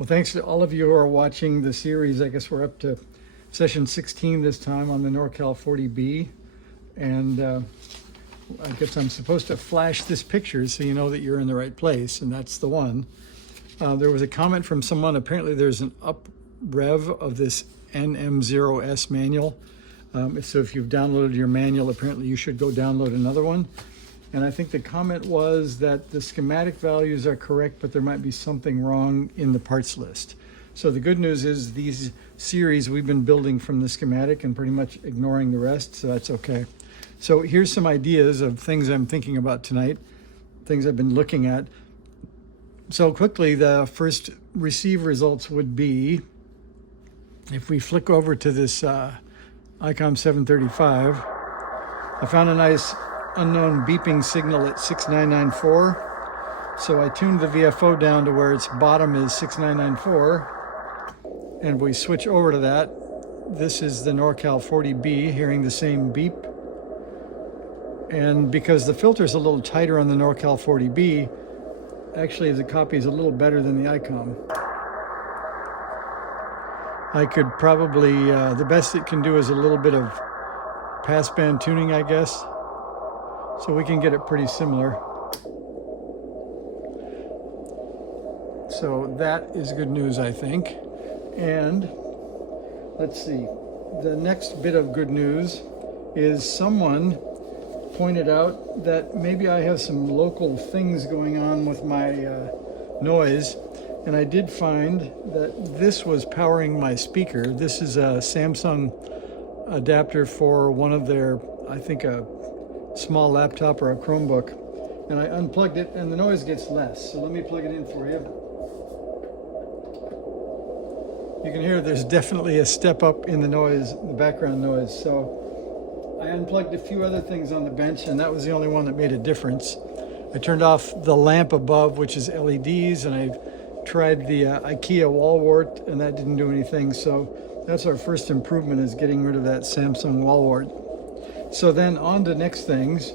Well, thanks to all of you who are watching the series. I guess we're up to session 16 this time on the NorCal 40B. And I guess I'm supposed to flash this picture so you know that you're in the right place, and that's the one. There was a comment from someone. Apparently there's an up rev of this NM0S manual. So if you've downloaded your manual, apparently you should go download another one. And I think the comment was that the schematic values are correct, but there might be something wrong in the parts list. So the good news is these series we've been building from the schematic and pretty much ignoring the rest, so that's okay. So here's some ideas of things I'm thinking about tonight, things I've been looking at. So quickly, the first receive results would be, if we flick over to this ICOM 735, I found a nice unknown beeping signal at 6994. So I tuned the VFO down to where its bottom is 6994. And we switch over to that. This is the NorCal 40B hearing the same beep. And because the filter is a little tighter on the NorCal 40B, actually the copy is a little better than the ICOM. I could probably, the best it can do is a little bit of passband tuning, I guess. So we can get it pretty similar. So that is good news, I think. And let's see, the next bit of good news is someone pointed out that maybe I have some local things going on with my noise. And I did find that this was powering my speaker. This is a Samsung adapter for one of their, I think, a small laptop or a Chromebook, and I unplugged it and the noise gets less. So let me plug it in for you. You can hear there's definitely a step up in the noise, the background noise. So I unplugged a few other things on the bench, and that was the only one that made a difference. I turned off the lamp above, which is LEDs, and I tried the IKEA wall wart, and that didn't do anything. So that's our first improvement, is getting rid of that Samsung wall wart. So then on to next things.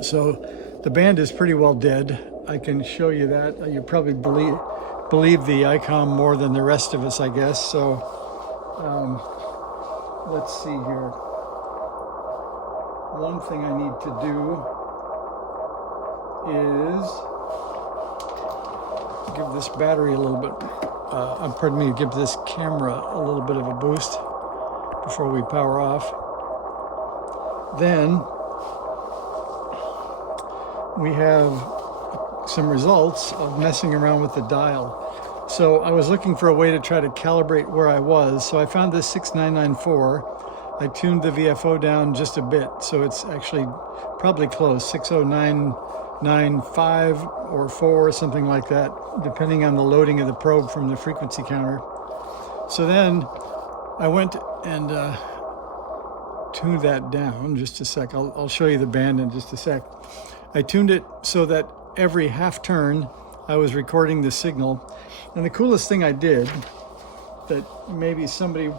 So the band is pretty well dead. I can show you that. You probably believe the ICOM more than the rest of us, I guess. So let's see here. One thing I need to do is give this battery a little bit, pardon me, give this camera a little bit of a boost before we power off. Then we have some results of messing around with the dial. So I was looking for a way to try to calibrate where I was. So I found this 6994. I tuned the VFO down just a bit. So it's actually probably close, 60995 or 4 or something like that, depending on the loading of the probe from the frequency counter. So then I went and tuned that down. Just a sec. I'll show you the band in just a sec. I tuned it so that every half turn I was recording the signal. And the coolest thing I did, that maybe somebody,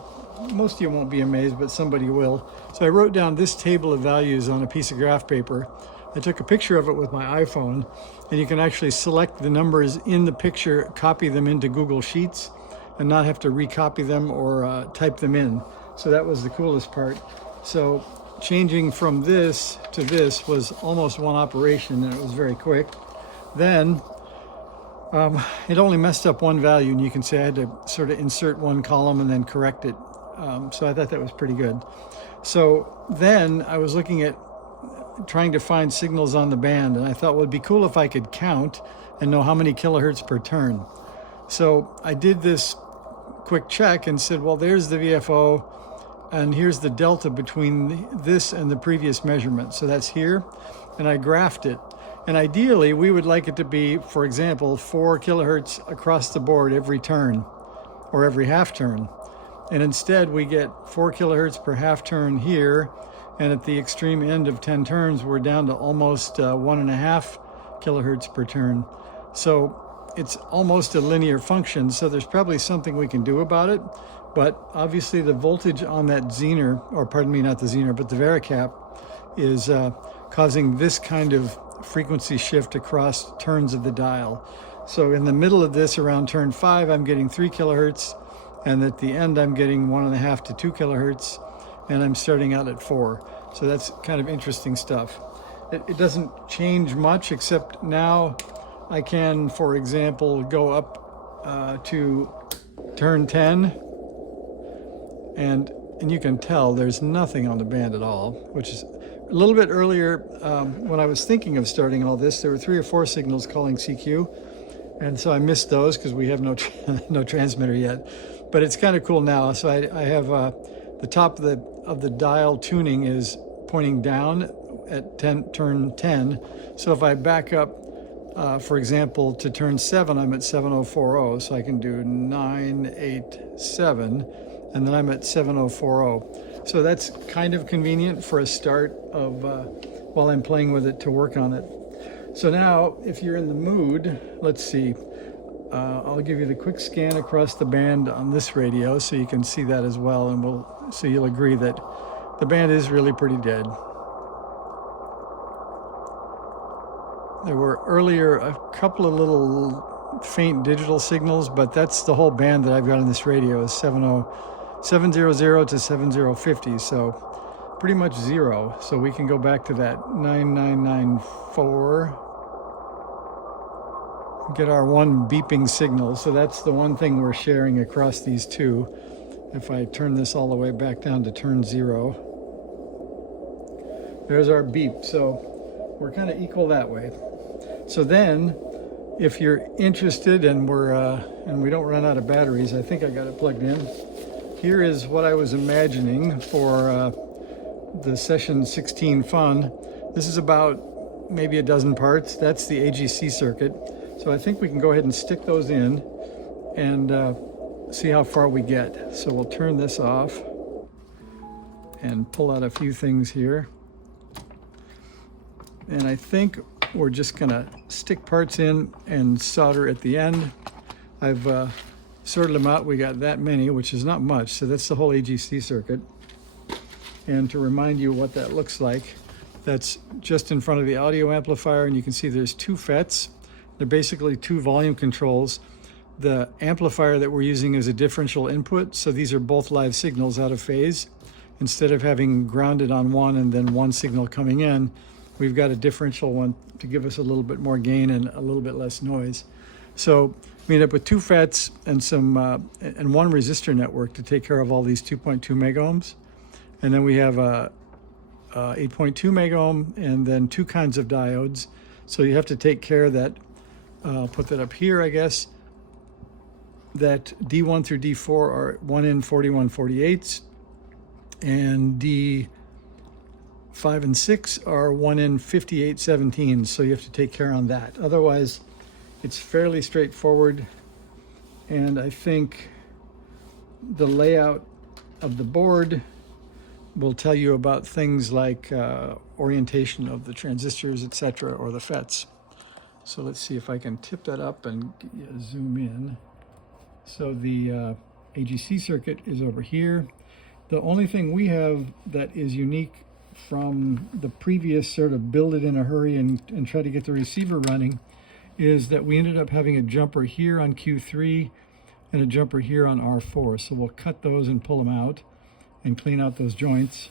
most of you won't be amazed, but somebody will. So I wrote down this table of values on a piece of graph paper. I took a picture of it with my iPhone, and you can actually select the numbers in the picture, copy them into Google Sheets, and not have to recopy them or type them in. So that was the coolest part. So changing from this to this was almost one operation, and it was very quick. Then it only messed up one value, and you can see I had to sort of insert one column and then correct it. So I thought that was pretty good. So then I was looking at trying to find signals on the band, and I thought, well, it'd be cool if I could count and know how many kilohertz per turn. So I did this quick check and said, well, there's the VFO, and here's the delta between this and the previous measurement. So that's here, and I graphed it. And ideally, we would like it to be, for example, 4 kilohertz across the board every turn, or every half turn. And instead, we get 4 kilohertz per half turn here, and at the extreme end of 10 turns, we're down to almost 1.5 kilohertz per turn. So it's almost a linear function, so there's probably something we can do about it. But obviously the voltage on that Zener, or pardon me, not the Zener, but the Varicap, is causing this kind of frequency shift across turns of the dial. So in the middle of this, around turn 5, I'm getting 3 kilohertz, and at the end I'm getting 1.5 to 2 kilohertz, and I'm starting out at 4. So that's kind of interesting stuff. It doesn't change much, except now I can, for example, go up to turn 10, and you can tell there's nothing on the band at all, which is a little bit earlier. When I was thinking of starting all this, there were 3 or 4 signals calling CQ, and so I missed those because we have no no transmitter yet. But it's kind of cool now. So I have the top of the dial tuning is pointing down at turn 10. So if I back up, for example, to turn 7, I'm at 7040, so I can do 987, and then I'm at 7040. So that's kind of convenient for a start of while I'm playing with it to work on it. So now, if you're in the mood, let's see, I'll give you the quick scan across the band on this radio so you can see that as well, and so you'll agree that the band is really pretty dead. There were earlier a couple of little faint digital signals, but that's the whole band that I've got on this radio is 700 to 7050, so pretty much 0. So we can go back to that 9994, get our one beeping signal. So that's the one thing we're sharing across these two. If I turn this all the way back down to turn 0, there's our beep. So we're kind of equal that way. So then, if you're interested and we don't run out of batteries, I think I got it plugged in. Here is what I was imagining for the session 16 fun. This is about maybe a dozen parts. That's the AGC circuit. So I think we can go ahead and stick those in and see how far we get. So we'll turn this off and pull out a few things here. And I think we're just gonna stick parts in and solder at the end. I've sorted them out. We got that many, which is not much. So that's the whole AGC circuit. And to remind you what that looks like, that's just in front of the audio amplifier, and you can see there's 2 FETs. They're basically 2 volume controls. The amplifier that we're using is a differential input, so these are both live signals out of phase. Instead of having grounded on one and then one signal coming in, we've got a differential one to give us a little bit more gain and a little bit less noise. So we end up with 2 FETs and and one resistor network to take care of all these 2.2 megohms. And then we have a 8.2 megohm and then 2 kinds of diodes. So you have to take care that, I'll put that up here, I guess, that D1 through D4 are 1N 4148s, and D5 and 6 are 1N 5817s. So you have to take care on that. Otherwise, it's fairly straightforward. And I think the layout of the board will tell you about things like orientation of the transistors, etc., or the FETs. So let's see if I can tip that up and zoom in. So the AGC circuit is over here. The only thing we have that is unique from the previous sort of build it in a hurry and try to get the receiver running is that we ended up having a jumper here on Q3 and a jumper here on R4. So we'll cut those and pull them out and clean out those joints,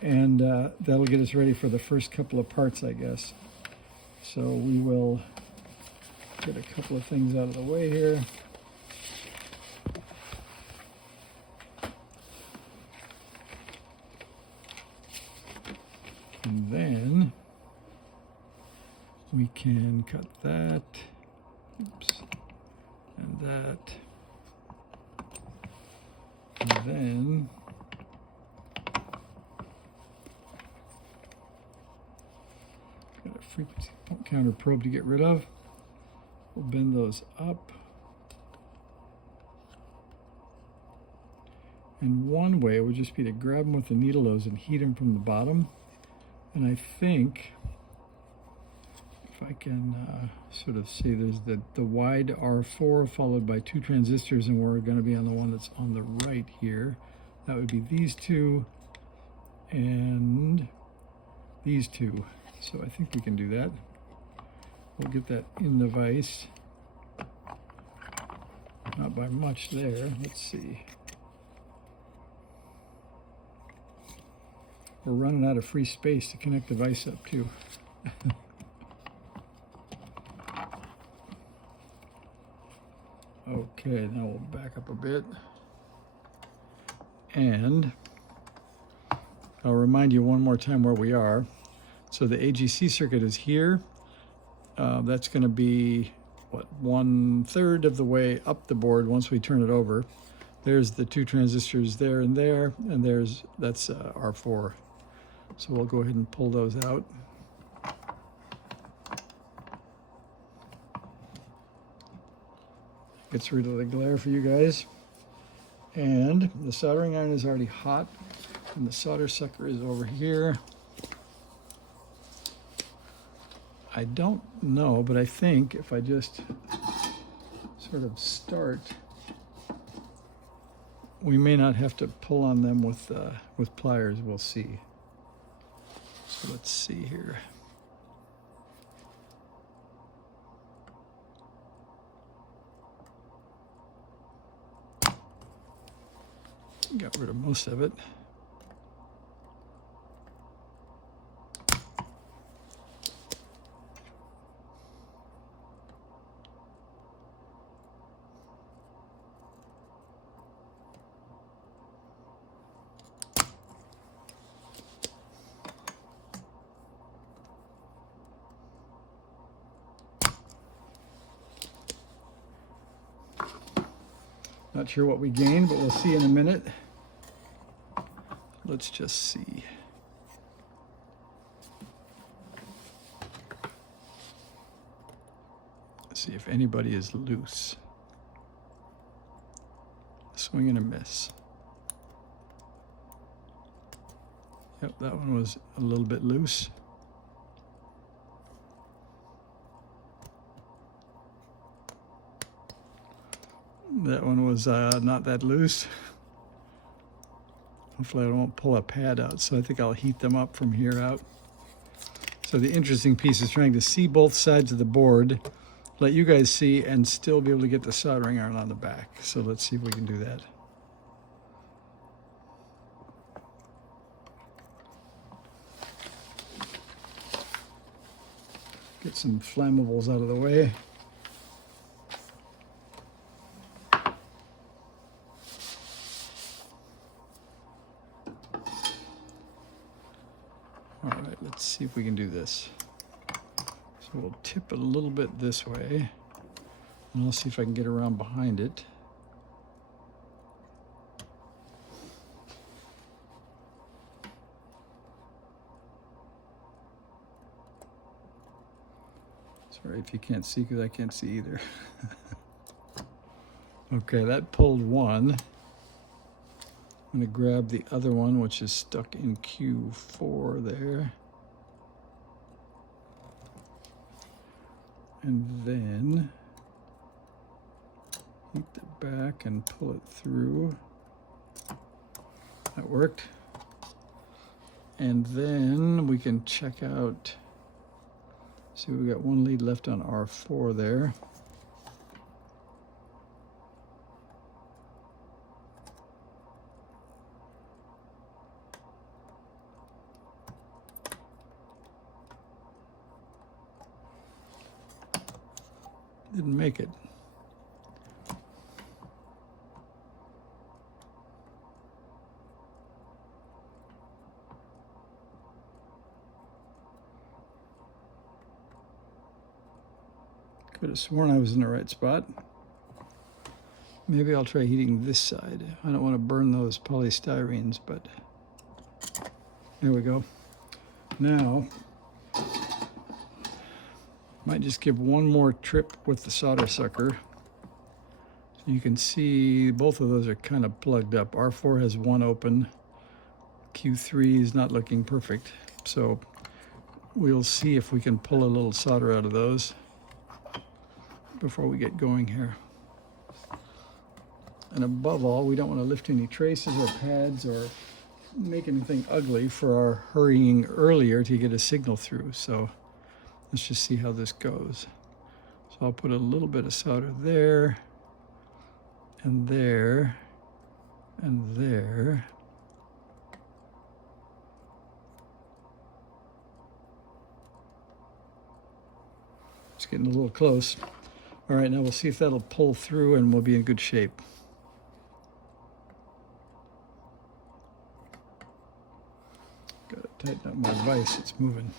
and that'll get us ready for the first couple of parts, I guess. So we will get a couple of things out of the way here. And then we can cut that, oops, and that, and then got a frequency counter probe to get rid of. We'll bend those up. And one way would just be to grab them with the needle nose and heat them from the bottom. And I think if I can sort of see, there's the wide R4 followed by 2 transistors, and we're going to be on the one that's on the right here. That would be these 2 and these 2. So I think we can do that. We'll get that in the vise. by much there. Let's see. We're running out of free space to connect the vise up too. Okay, now we'll back up a bit. And I'll remind you one more time where we are. So the AGC circuit is here. That's going to be, what, 1/3 of the way up the board once we turn it over. There's the 2 transistors there, and that's R4. So we'll go ahead and pull those out. Gets rid of the glare for you guys. And the soldering iron is already hot, and the solder sucker is over here. I don't know, but I think if I just sort of start, we may not have to pull on them with pliers. We'll see. So let's see here. Got rid of most of it. Not sure what we gained, but we'll see in a minute. Let's just see. Let's see if anybody is loose. Swing and a miss. Yep, that one was a little bit loose. That one was not that loose. Hopefully I won't pull a pad out, so I think I'll heat them up from here out. So the interesting piece is trying to see both sides of the board, let you guys see, and still be able to get the soldering iron on the back. So let's see if we can do that. Get some flammables out of the way. All right, let's see if we can do this. So we'll tip it a little bit this way, and I'll see if I can get around behind it. Sorry if you can't see, because I can't see either. Okay, that pulled one. I'm going to grab the other one, which is stuck in Q4 there. And then heat the back and pull it through. That worked. And then we can check out, see, we got one lead left on R4 there. Didn't make it. Could have sworn I was in the right spot. Maybe I'll try heating this side. I don't want to burn those polystyrenes, but there we go. Now, might just give one more trip with the solder sucker. So you can see both of those are kind of plugged up. R4 has one open. Q3 is not looking perfect. So we'll see if we can pull a little solder out of those before we get going here. And above all, we don't want to lift any traces or pads or make anything ugly for our hurrying earlier to get a signal through. So let's just see how this goes. So I'll put a little bit of solder there. and there, and there. It's getting a little close. All right, now we'll see if that'll pull through and we'll be in good shape. Gotta tighten up my vise, it's moving.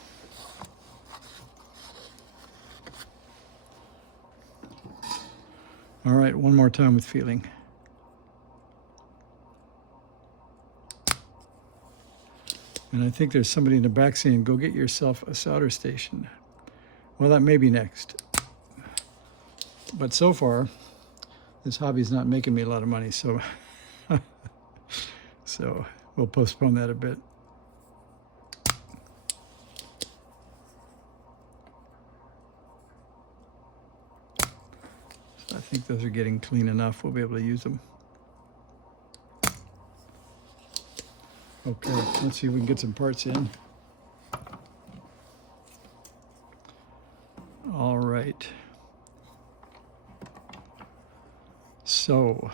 All right, one more time with feeling. And I think there's somebody in the back saying, go get yourself a solder station. Well, that may be next. But so far, this hobby's not making me a lot of money, so so we'll postpone that a bit. So I think those are getting clean enough. We'll be able to use them. Okay, let's see if we can get some parts in. All right. So,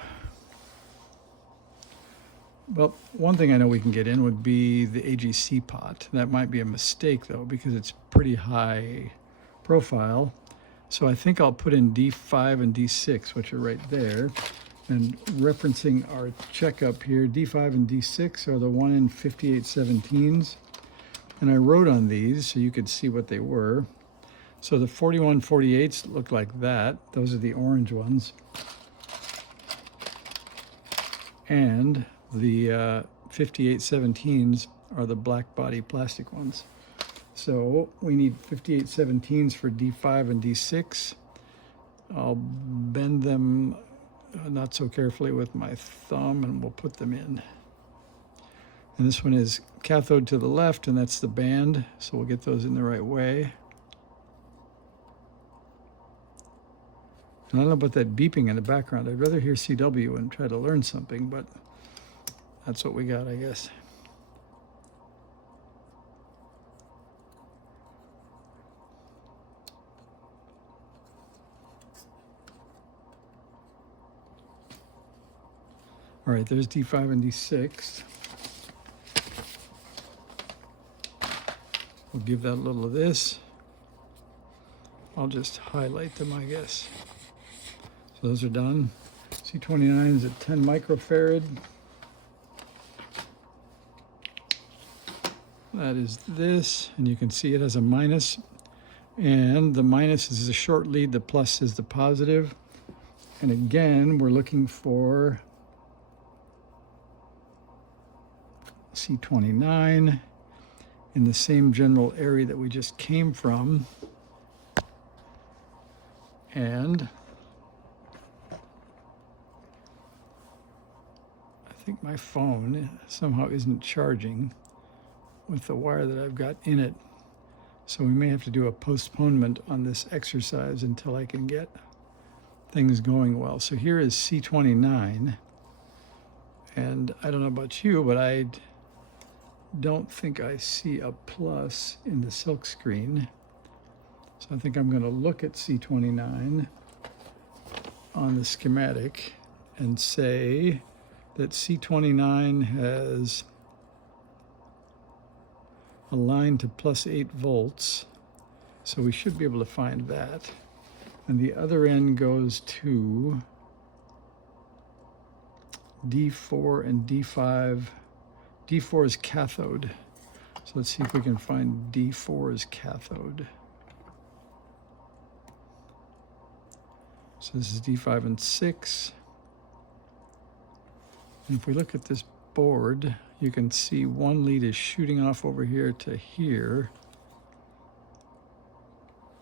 well, one thing I know we can get in would be the AGC pot. That might be a mistake though, because it's pretty high profile. So I think I'll put in D5 and D6, which are right there. And referencing our checkup here, D5 and D6 are the 1 in 58/17s. And I wrote on these so you could see what they were. So the 41/48s look like that. Those are the orange ones. And the 58/17s are the black body plastic ones. So we need 58/17s for D5 and D6. I'll bend them not so carefully with my thumb and we'll put them in. And this one is cathode to the left, and that's the band, so we'll get those in the right way. And I don't know about that beeping in the background. I'd rather hear CW and try to learn something, but that's what we got, I guess. All right, there's D5 and D6. We'll give that a little of this. I'll just highlight them, I guess. So those are done. C29 is at 10 microfarad. That is this, and you can see it has a minus. And the minus is the short lead, the plus is the positive. And again, we're looking for C29 in the same general area that we just came from. And I think my phone somehow isn't charging with the wire that I've got in it. So we may have to do a postponement on this exercise until I can get things going well. So here is C29. And I don't know about you, but I don't think I see a plus in the silk screen. So I think I'm going to look at C29 on the schematic and say that C29 has a line to plus 8 volts. So we should be able to find that. And the other end goes to D4 and D5. D4 is cathode. So let's see if we can find D4 as cathode. So this is D5 and 6. And if we look at this board, you can see one lead is shooting off over here to here.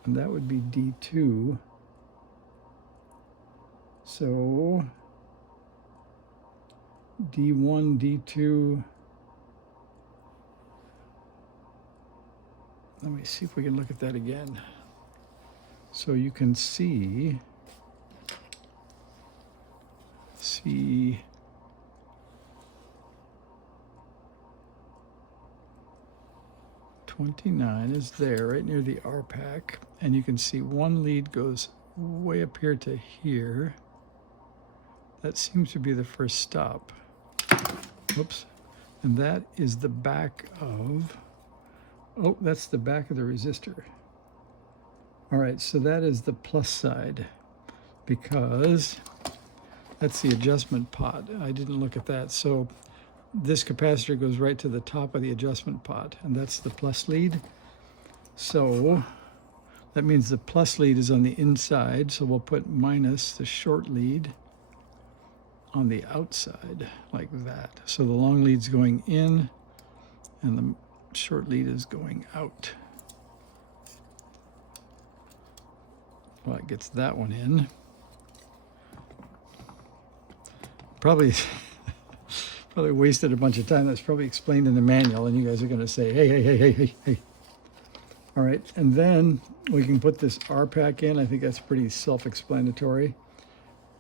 And that would be D2. So D1, D2. Let me see if we can look at that again. So you can see C29 is there right near the R-pack, and you can see one lead goes way up here to here. That seems to be the first stop. Oops. And that is the back of, oh, that's the back of the resistor. All right, so that is the plus side because that's the adjustment pot. I didn't look at that. So this capacitor goes right to the top of the adjustment pot, and that's the plus lead. So that means the plus lead is on the inside, so we'll put minus the short lead on the outside, like that. So the long lead's going in, and the short lead is going out. Well, it gets that one in. Probably wasted a bunch of time. That's probably explained in the manual, and you guys are going to say, hey. All right, and then we can put this R pack in. I think that's pretty self-explanatory.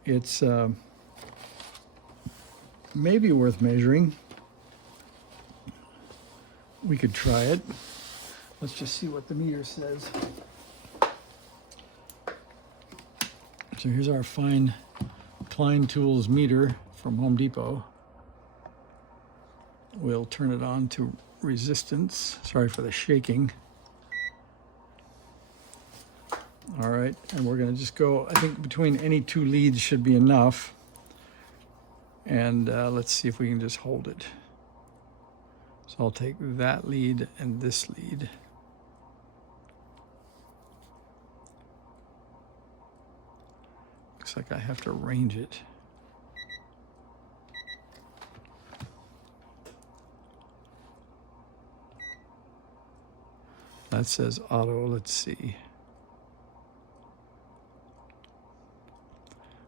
It's maybe worth measuring. We could try it. Let's just see what the meter says. So here's our fine Klein Tools meter from Home Depot. We'll turn it on to resistance. Sorry for the shaking. All right, and we're going to just go, I think between any two leads should be enough. And let's see if we can just hold it. So I'll take that lead and this lead. Looks like I have to range it. That says auto, let's see.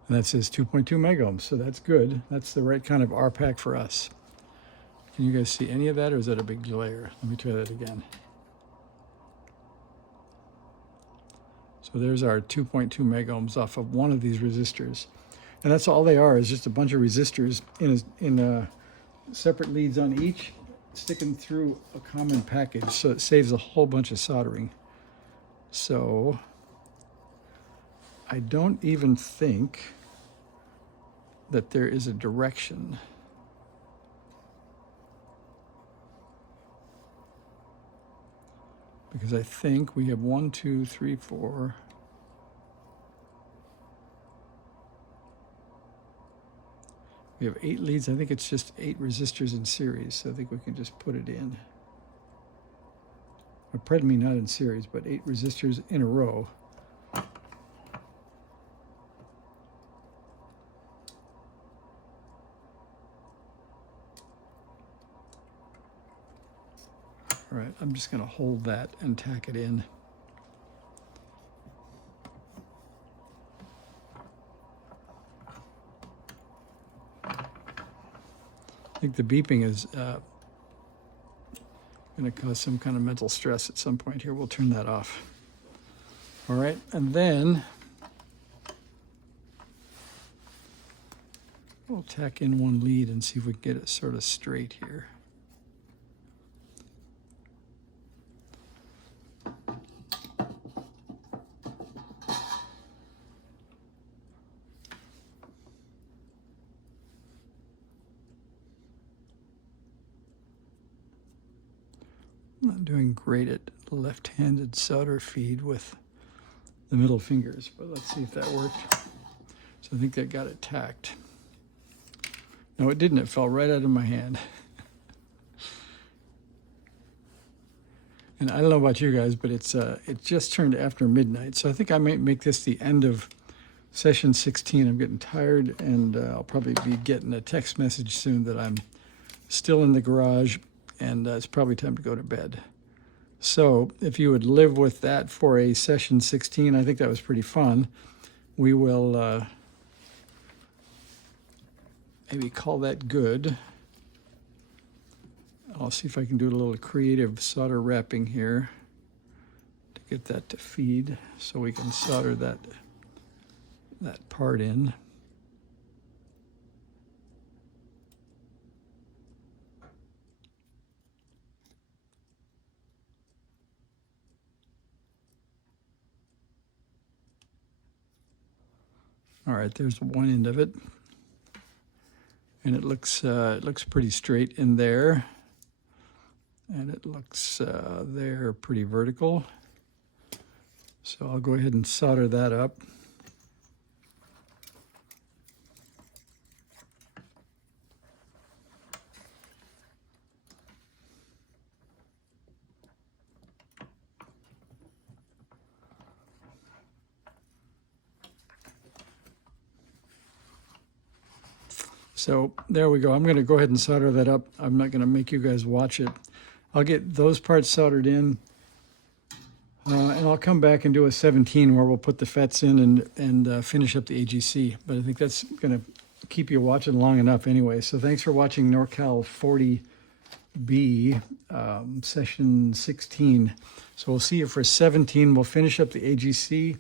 And that says 2.2 megohms, so that's good. That's the right kind of R pack for us. Can you guys see any of that, or is that a big glare? Let me try that again. So there's our 2.2 megohms off of one of these resistors. And that's all they are, is just a bunch of resistors in separate leads on each, sticking through a common package, so it saves a whole bunch of soldering. So I don't even think that there is a direction. Because I think we have 1, 2, 3, 4. We have 8 leads. I think it's just 8 resistors in series, so I think we can just put it in. Or pardon me, not in series, but 8 resistors in a row. All right, I'm just going to hold that and tack it in. I think the beeping is going to cause some kind of mental stress at some point here. We'll turn that off. All right, and then we'll tack in one lead and see if we can get it sort of straight here. I'm not doing great at left-handed solder feed with the middle fingers, but let's see if that worked. So I think that got it tacked. No, it didn't. It fell right out of my hand. And I don't know about you guys, but it just turned after midnight. So I think I might make this the end of session 16. I'm getting tired, and I'll probably be getting a text message soon that I'm still in the garage, and it's probably time to go to bed. So if you would live with that for a session 16, I think that was pretty fun. We will maybe call that good. I'll see if I can do a little creative solder wrapping here to get that to feed so we can solder that part in. All right, there's one end of it. And it looks pretty straight in there. And it looks there pretty vertical. So I'll go ahead and solder that up. So there we go. I'm going to go ahead and solder that up. I'm not going to make you guys watch it. I'll get those parts soldered in, and I'll come back and do a 17 where we'll put the FETs in and finish up the AGC. But I think that's going to keep you watching long enough anyway. So thanks for watching NorCal 40B session 16. So we'll see you for 17. We'll finish up the AGC,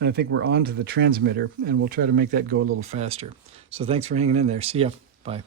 and I think we're on to the transmitter, and we'll try to make that go a little faster. So thanks for hanging in there. See ya. Bye.